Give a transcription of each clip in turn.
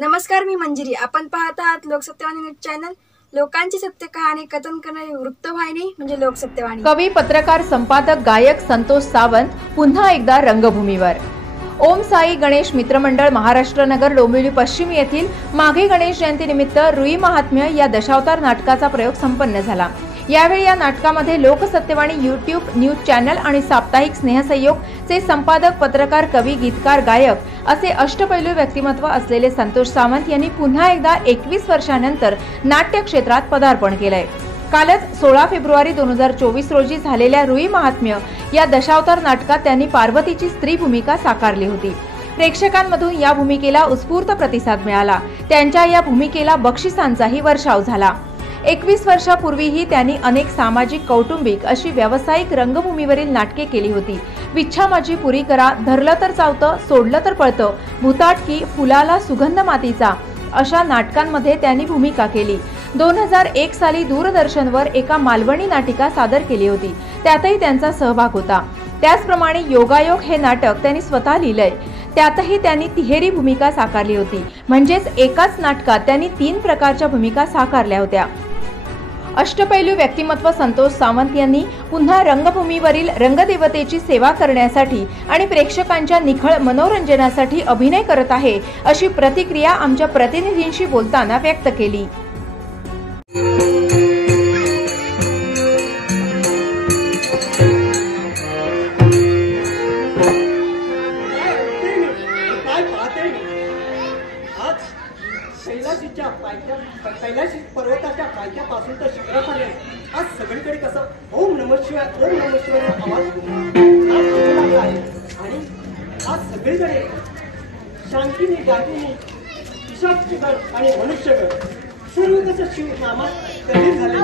नमस्कार, मी मंजिरी. आपण पाहत आहात लोकसत्यवाणी न्यूज चॅनल. लोकांची सत्य कहाणी कथन करणारी वृत्तवाहिनी म्हणजे लोकसत्यवाणी. कवी, पत्रकार, संपादक, गायक संतोष सावंत पुन्हा एकदा रंगभूमीवर. ओम साई गणेश मित्रमंडळ महाराष्ट्र नगर डोंबिवली पश्चिम येथील माघी गणेश जयंती निमित्त रुई महात्म्य या दशावतार नाटकाचा प्रयोग संपन्न झाला. यावेळी या नाटकामध्ये लोकसत्यवाणी यूट्यूब न्यूज चॅनल आणि साप्ताहिक स्नेहसहयोग चे संपादक, पत्रकार, कवी, गीतकार, गायक असे अष्टपैलू व्यक्तिमत्व असलेले संतोष सावंत यांनी पुन्हा एकदा 21 वर्षांनंतर नाट्य क्षेत्रात पदार्पण केलंय. कालच 16 फेब्रुवारी 2024 रोजी झालेल्या रुई महात्म्य या दशावतार नाटकात त्यांनी पार्वतीची स्त्री भूमिका साकारली होती. प्रेक्षकांमधून या भूमिकेला उत्स्फूर्त प्रतिसाद मिळाला. त्यांच्या या भूमिकेला बक्षिसांचाही वर्षाव झाला. 21 वर्षापूर्वीही त्यांनी अनेक सामाजिक, कौटुंबिक अशी व्यावसायिक रंगभूमीवरील नाटके केली होती. विच्छा माझी पुरी करा, धरलं तर चावतं, सोडलं तर पळतं, भूताटकी, फुलाला सुगंध मातीचा अशा नाटकांमध्ये त्यांनी भूमिका केली. 2001 साली दूरदर्शनवर एका मालवणी नाटिका सादर केली होती. त्यातही त्यांचा सहभाग होता. त्याचप्रमाणे योगायोग हे नाटक त्यांनी स्वतः लिहिलंय. त्यातही त्यांनी तिहेरी भूमिका साकारली होती. म्हणजेच एकाच नाटकात त्यांनी 3 प्रकारच्या भूमिका साकारल्या होत्या. अष्टपैलू व्यक्तिमत्व संतोष सावंत यांनी पुन्हा रंगभूमीवरील रंगदेवतेची सेवा करण्यासाठी आणि प्रेक्षकांच्या निखळ मनोरंजनासाठी अभिनय करत आहे अशी प्रतिक्रिया आमच्या प्रतिनिधींशी बोलताना व्यक्त केली. कैलाशी पर्वताच्या पायथ्यापासून तर शिखरापर्यंत आज सगळीकडे कसं ओम नमः शिवाय आवाज लागला आहे. आणि आज सगळीकडे शांतीने, जातीने, ईशाचगड आणि मनुष्यगड सर्व कसं शिवनामात कधी झाले.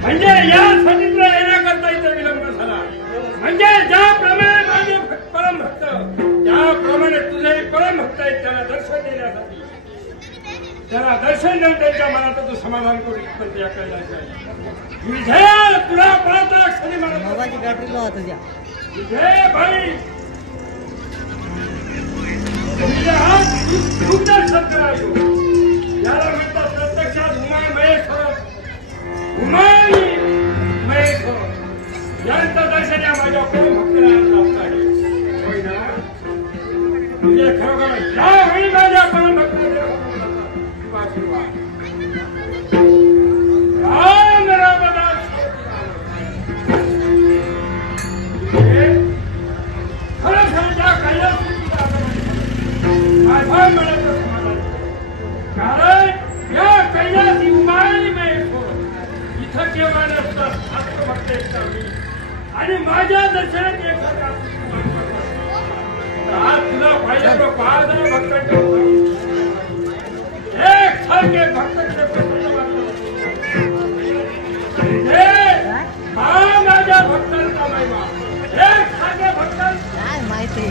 म्हणजे यासाठी येण्याकरता इथे विलंब झाला. म्हणजे ज्याप्रमाणे माझे परमभक्त, त्याप्रमाणे तुझे परमभक्त आहेत, त्याला दर्शन देण्यासाठी, त्याला दर्शन देऊन त्यांच्या मनात तू समाधान करू इच्छित या कैलास विजय तुला पाहता क्षणी मला विजय भाई सुंदर शब्द याला म्हणतात प्रत्यक्षात हुमायून महेश्वर, हुमायून महेश्वर यांचं दर्शन या माझ्या परमभक्ताला प्राप्त आहे. होय ना? तुझे खरोखर यावेळी माझ्या परमभक्ताला आशीर्वाद. राम रामदास खरं त्या कैलास माझा मनाचं समाधान. कारण या कैलासी हुमायून महेश्वर योगाने भक्त मी आणि माझ्या दर्शनात एकसारखा आज तुला पाहिजे तो पाच भक्तांचे एक सारखे भक्तांचे माझ्या भक्तांचा महिमा एक सारखे भक्तांचा माहिती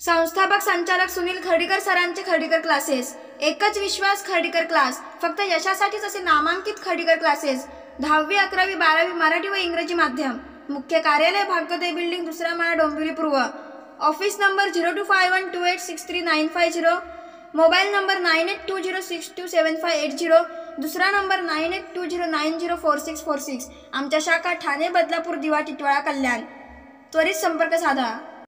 संस्थापक संचालक सुनील खर्डीकर सरांचे खर्डीकर क्लासेस, एकच विश्वास खर्डीकर क्लास, फक्त यशासाठीच असे नामांकित खर्डीकर क्लासेस, 10वी 11वी 12वी मराठी व इंग्रजी माध्यम, मुख्य कार्यालय भाग्योदय बिल्डिंग, दुसरा माळा, डोंबिवली पूर्व, ऑफिस नंबर 0251286395, मोबाईल नंबर 9820627580, दुसरा नंबर 9820904646, आमच्या शाखा ठाणे, बदलापूर, दिवा, टिटवाळा, कल्याण. त्वरित संपर्क साधा.